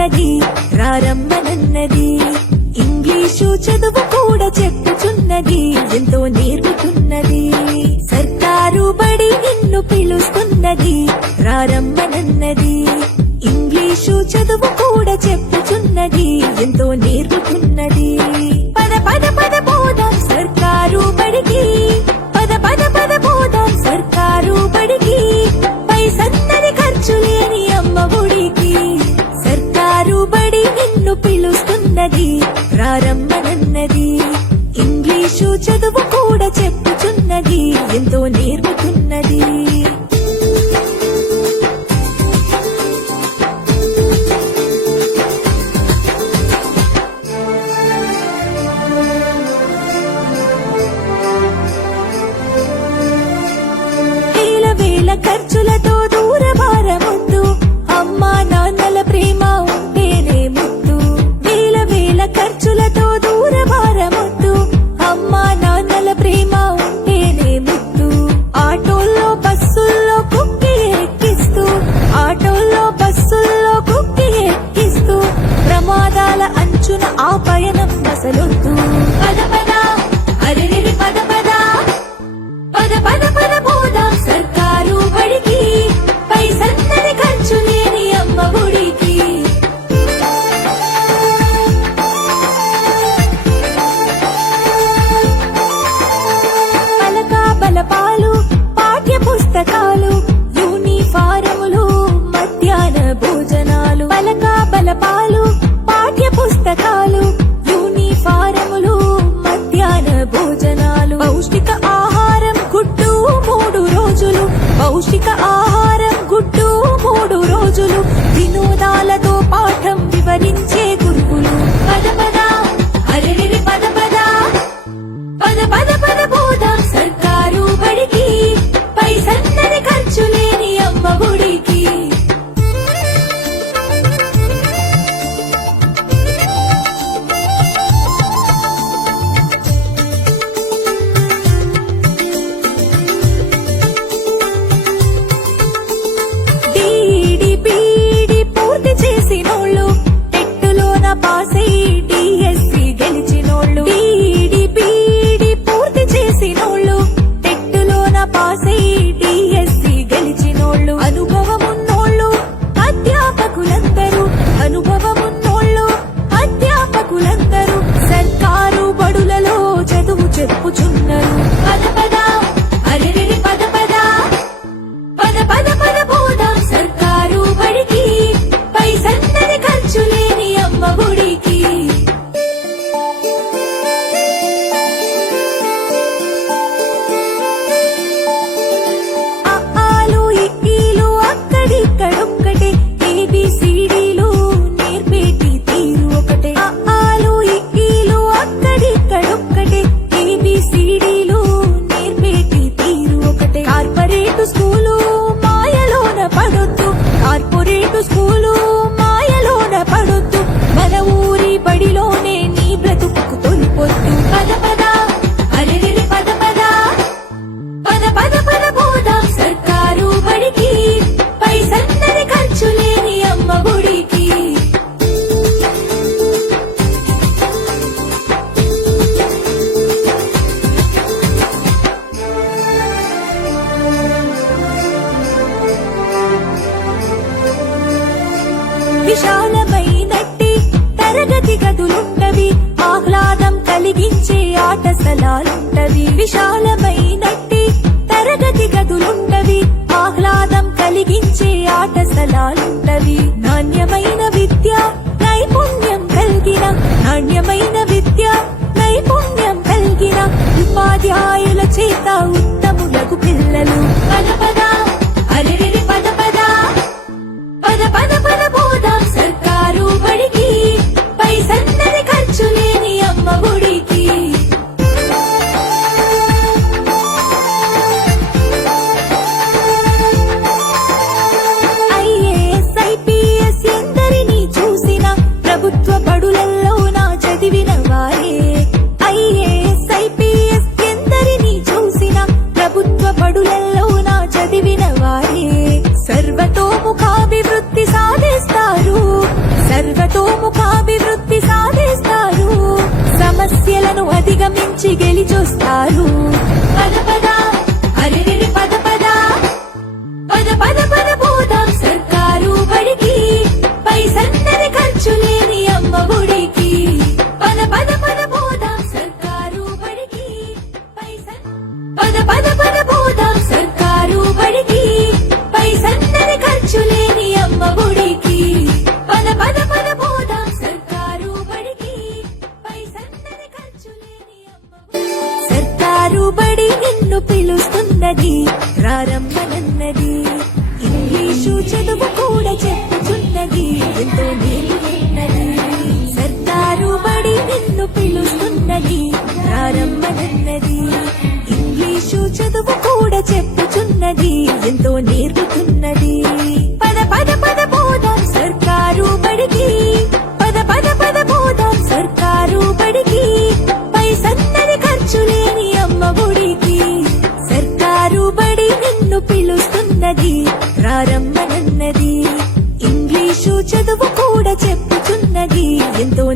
పిలుస్తున్నది రారమ్మనన్నది. English చదువు కూడా చెప్పుచున్నది ఎంతో నేర్పుతున్నది. సర్కారు బడి నిన్ను పిలుస్తున్నది రారమ్మనన్నది. ఇంగ్లీషు చదువు కూడా చెప్పుచున్నది ఎంతో నేర్పుతున్నది. పద పద పద పోదాం సర్కారు బడికి, పద పద పద పోదాం సర్కారు బడికి. పైసన్నది ఖర్చు లేని అమ్మ ఒడికి. సర్కారు బడి నిన్ను పిలుస్తున్నది రారమ్మనన్నది. ఇంగ్లీషు చదువు కూడా చెప్పుచున్నది ఎంతో నేర్పుతున్నది. ఖర్చులతో దూరభారముద్దు, అమ్మా నాన్నల ప్రేమ ఉంటేనే ముద్దు. వేల వేల ఖర్చులతో దూరభారముద్దు, అమ్మా నాన్నల ప్రేమ ఉంటేనే ముద్దు. ఆటోల్లో బస్సుల్లో కుక్కి ఎక్కిస్తూ, ఆటోల్లో బస్సుల్లో కుక్కి ఎక్కిస్తూ, ప్రమాదాల అంచున ఆ పయనం అసలొద్దు. పద పద అరెరెరి పద పద, పద పద పద పోదాం సర్కారు బడికి. పైసన్నది ఖర్చు లేని అమ్మ ఒడికి. పలక బలపాలు పాఠ్య పుస్తకాలు, యూనిఫారములు, మధ్యాహ్న భోజనాలు. పలక బలపాలు పాఠ్య పుస్తకాలు, యూనిఫారములు, మధ్యాహ్న భోజనాలు. పౌష్టిక ఆహారం గుడ్డు 3 రోజులు, పౌష్టిక ఆహారం గుడ్డు 3 రోజులు. వినోదాలతో పాఠం వివరించే గురువులు. పద పద అరెరెరి పద పద, పద పద పద పోదాం సర్కారు బడికి. పైసన్నది ఖర్చు లేని అమ్మ ఒడికి. పాసై డిఎస్సి గెలిచినోళ్ళు, డిడిపిడి పూర్తి చేసినోళ్ళు, టెట్టులోన పాసై డిఎస్సి గెలిచినోళ్ళు. అనుభవమున్నోళ్ళు అధ్యాపకులందరూ, అనుభవమున్నోళ్ళు అధ్యాపకులందరూ సర్కారు బడులలో చదువు చెప్పుచున్నారు. పద పద అరెరెరి పద పద, పద పద పద పోదాం సర్కారు బడికి. పైసన్నది ఖర్చు లేని అమ్మ ఒడికి. ఆలు ఇక్కీలు అక్కడిక్కడొక్కటే, ఏబిసిడీలు నేర్పేటి తీరు ఒకటే. ఆలు ఇక్కీలు అక్కడిక్కడొక్కటే, ఏబిసిడీలు నేర్పేటి తీరు ఒకటే. కార్పొరేటు స్కూలు మాయలోన పడొద్దు, కార్పొరేటు స్కూలు మాయలోన పడొద్దు. మన ఊరి బడిలోనే నీ బ్రతుకు తొలిపొద్దు. పద పద అరెరెరి పద పద, పద పద పద పోదాం సర్కారు బడికి. పైసన్నది ఖర్చు లేని అమ్మ ఒడికి. విశాలమైనట్టి తరగతి గదులుంటవి, ఆహ్లాదం కలిగించే ఆట స్థలాలుంటవి. విశాలమైనట్టి తరగతి గదులుంటవి, ఆహ్లాదం కలిగించే ఆట స్థలాలుంటవి. నాణ్యమైన విద్య నైపుణ్యం కలిగిన, నాణ్యమైన విద్య నైపుణ్యం కలిగిన ఉపాధ్యాయుల చేత ఉత్తములకు పిల్లలు. పద పద అరెరెరి పద పద, పద పద పద పోదాం సర్కారు బడికి. పైసన్నది ఖర్చు లేని అమ్మ ఒడికి. ఐఏఎస్ ఐపీఎస్ ఎందరినీ చూసిన ప్రభుత్వ బడులలో నా చదివిన వారే. ఐఏఎస్ ఐపీఎస్ ఎందరినీ చూసిన ప్రభుత్వ బడులలో నా చదివిన వచ్చి గెలిచొస్తారు. పద పద అరెరెరె పద పద పద పద పద పోదాం సర్కారు బడికి, పైసన్నది ఖర్చు లేని అమ్మ ఒడికి. పద పద పద పోదాం సర్కారు బడికి, పద పద పద పోదాం సర్కారు బడికి, పైసన్నది ఖర్చు లేని అమ్మ ఒడికి. పద పద పద పోదాం సర్కారు బడికి, పైసన్నది ఖర్చు లేని అమ్మ ఒడికి. సర్కారు బడి నిన్ను పిలుస్తున్నది, ప్రారంభనన్నది. ఇంగ్లీషు చదువు కూడా చెప్పుచున్నది, ఎంతో నేర్పుతున్నది. సర్కారు బడి నిన్ను పిలుస్తున్నది, ప్రారంభనన్నది. ఇంగ్లీషు చదువు కూడా చెప్పుచున్నది, ఎంతో నేర్పుతున్నది. పద పద పద పోదాం సర్కారు బడికి, పద పద పద పోదాం సర్కారు బడికి, పైసన్నది ఖర్చు లేని అమ్మ ఒడికి. సర్కారు బడి నిన్ను పిలుస్తున్నది, ప్రారంభనన్నది. ఇంగ్లీషు చదువు కూడా చెప్పుచున్నది, ఎంతో